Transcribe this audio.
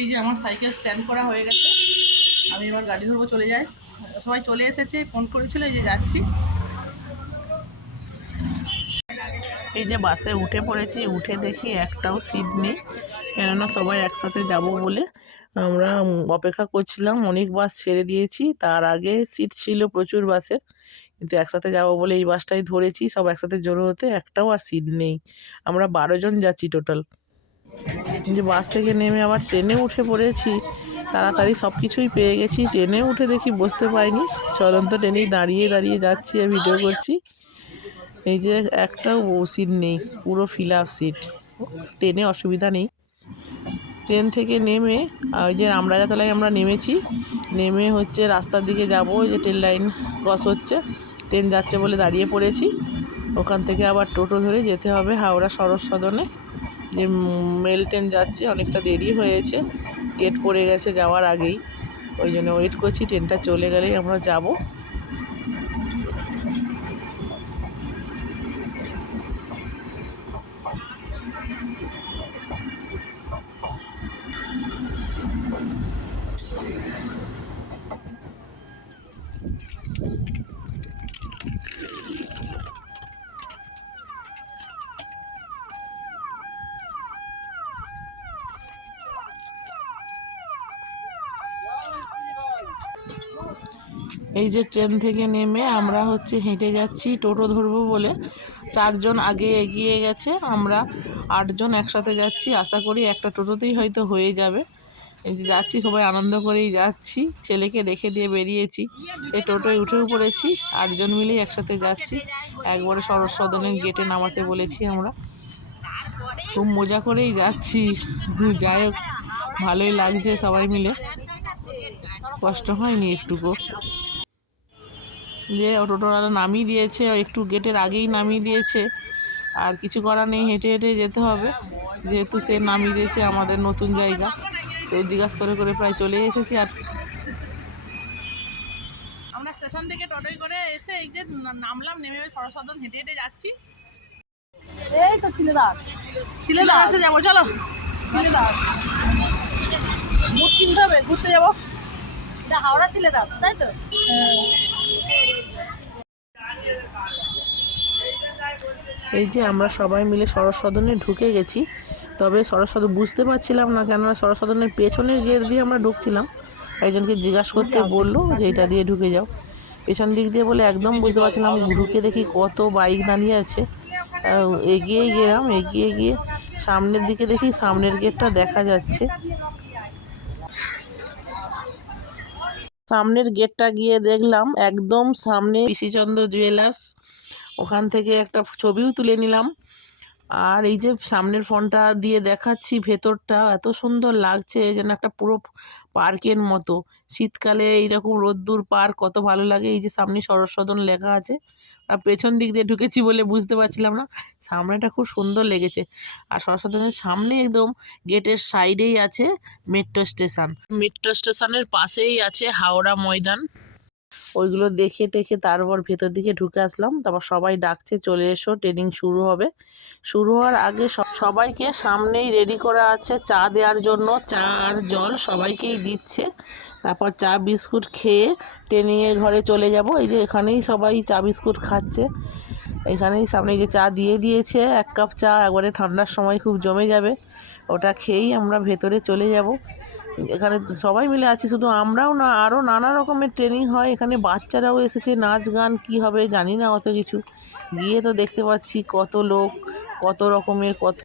এই যে আমার সাইকেল স্ট্যান্ড করা হয়ে গেছে। আমি এবার গাড়ি ধরবো, চলে যাই। সবাই চলে এসেছে, ফোন করেছিল, এই যে যাচ্ছি। এই যে বাসে উঠে পড়েছি, উঠে দেখি একটাও সিট নেই। কেননা সবাই একসাথে যাব বলে আমরা অপেক্ষা করছিলাম, অনেক বাস ছেড়ে দিয়েছি। তার আগে সিট ছিল প্রচুর বাসের, কিন্তু একসাথে যাব বলে এই বাসটাই ধরেছি, সব একসাথে জড়ো হতে একটাও আর সিট নেই। আমরা বারো জন যাচ্ছি টোটাল। যে বাস থেকে নেমে আবার ট্রেনে উঠে পড়েছি, তাড়াতাড়ি সব কিছুই পেয়ে গেছি। ট্রেনে উঠে দেখি বসতে পাইনি চলন্ত ট্রেনেই দাঁড়িয়ে দাঁড়িয়ে যাচ্ছি, আর ভিডিও করছি। এই যে একটাও সিট নেই, পুরো ফিল আপ সিট ট্রেনে অসুবিধা নেই। ট্রেন থেকে নেমে ওই যে আমরাজাতলায় আমরা নেমেছি। নেমে হচ্ছে রাস্তার দিকে যাব, ওই যে ট্রেন লাইন ক্রস হচ্ছে। ট্রেন যাচ্ছে বলে দাঁড়িয়ে পড়েছি। ওখান থেকে আবার টোটো ধরে যেতে হবে হাওড়া সরস সদনে। যে মেল ট্রেন যাচ্ছে, অনেকটা দেরি হয়েছে। গেট পড়ে গেছে যাওয়ার আগেই। ওই জন্য ওয়েট করছি ট্রেনটা চলে গেলেই আমরা যাব। এই যে ট্রেন থেকে নেমে আমরা হচ্ছে হেঁটে যাচ্ছি, টোটো ধরবো বলে। চারজন আগে এগিয়ে গেছে, আমরা আটজন একসাথে যাচ্ছি। আশা করি একটা টোটোতেই হয়তো হয়ে যাবে। এই যে যাচ্ছি, সবাই আনন্দ করেই যাচ্ছি। ছেলেকে রেখে দিয়ে বেরিয়েছি। এই টোটোয় উঠেও পড়েছি। আটজন মিলেই একসাথে যাচ্ছি। একবারে সরস সদনের গেটে নামাতে বলেছি আমরা। খুব মজা করেই যাচ্ছি। যাই হোক, ভালোই লাগছে সবাই মিলে। কষ্ট হয়নি একটুকু। যে টোটোওয়ালা নামিয়ে দিয়েছে একটু গেটের আগেই নামিয়ে দিয়েছে। আর কিছু করার নেই হেঁটে হেঁটে যেতে হবে। যেহেতু সে নামিয়ে দিয়েছে আমাদের নতুন জায়গা তো জিজ্ঞাসা করে করে প্রায় চলে এসেছি আর আমরা স্টেশন থেকে টোটোয় করে এসে এই যে নামলাম নেমে সরসদন হেঁটে হেঁটে যাচ্ছি। এই তো সিলেদাস সিলেদাসে যাব চলো। সিলেদাস বুট কিনতে হবে ঘুরতে যাব। এটা হাওড়া সিলেদাস তাই তো? এই যে আমরা সবাই মিলে সরস সদনে ঢুকে গেছি, তবে সরস সদন বুঝতে পারছিলাম না কেননা সরস সদনের পেছনের গেট দিয়ে আমরা ঢুকছিলাম। একজনকে জিজ্ঞাসা করতে বলল যে এটা দিয়ে ঢুকে যাও। পেছন দিক দিয়ে বলে একদম বুঝতে পারছিলাম ঢুকে দেখি কত বাইক দাঁড়িয়ে আছে। এগিয়ে গেলাম, এগিয়ে গিয়ে সামনের দিকে দেখি সামনের গেটটা দেখা যাচ্ছে। সামনের গেটটা গিয়ে দেখলাম একদম সামনে পিসিচন্দ্র জুয়েলার্স ওখান থেকে একটা ছবিও তুলে নিলাম। আর এই যে সামনের ফোনটা দিয়ে দেখাচ্ছি ভেতরটা, এত সুন্দর লাগছে যেন একটা পুরো পার্কের মতো। শীতকালে এইরকম রোদ্দুর পার্ক কত ভালো লাগে, এই যে সামনে সরস সদন লেখা আছে। আর পেছন দিক দিয়ে ঢুকেছি বলে বুঝতে পারছিলাম না, সামনেটা খুব সুন্দর লেগেছে। আর সরস সদনের সামনে একদম গেটের সাইডেই আছে মেট্রো স্টেশন। মেট্রো স্টেশনের পাশেই আছে হাওড়া ময়দান। ওইগুলো দেখে টেখে তারপর ভেতর দিকে ঢুকে আসলাম। তারপর সবাই ডাকছে, চলে এসো, ট্রেনিং শুরু হবে। শুরু হওয়ার আগে সব- সবাইকে সামনেই রেডি করা আছে চা দেওয়ার জন্য। চা আর জল সবাইকেই দিচ্ছে। তারপর চা, বিস্কুট খেয়ে ট্রেনিংয়ের ঘরে চলে যাব। এই যে এখানেই সবাই চা, বিস্কুট খাচ্ছে। এখানেই সামনে যে চা দিয়ে দিয়েছে, এক কাপ চা, একবারে ঠান্ডার সময় খুব জমে যাবে। ওটা খেয়েই আমরা ভেতরে চলে যাব। এখানে সবাই মিলে আছি, শুধু আমরাও না আরও নানা রকমের ট্রেনিং হয়। এখানে বাচ্চারাও এসেছে, নাচ গান কী হবে জানি না অত কিছু। গিয়ে তো দেখতে পাচ্ছি কত লোক, কত রকমের কত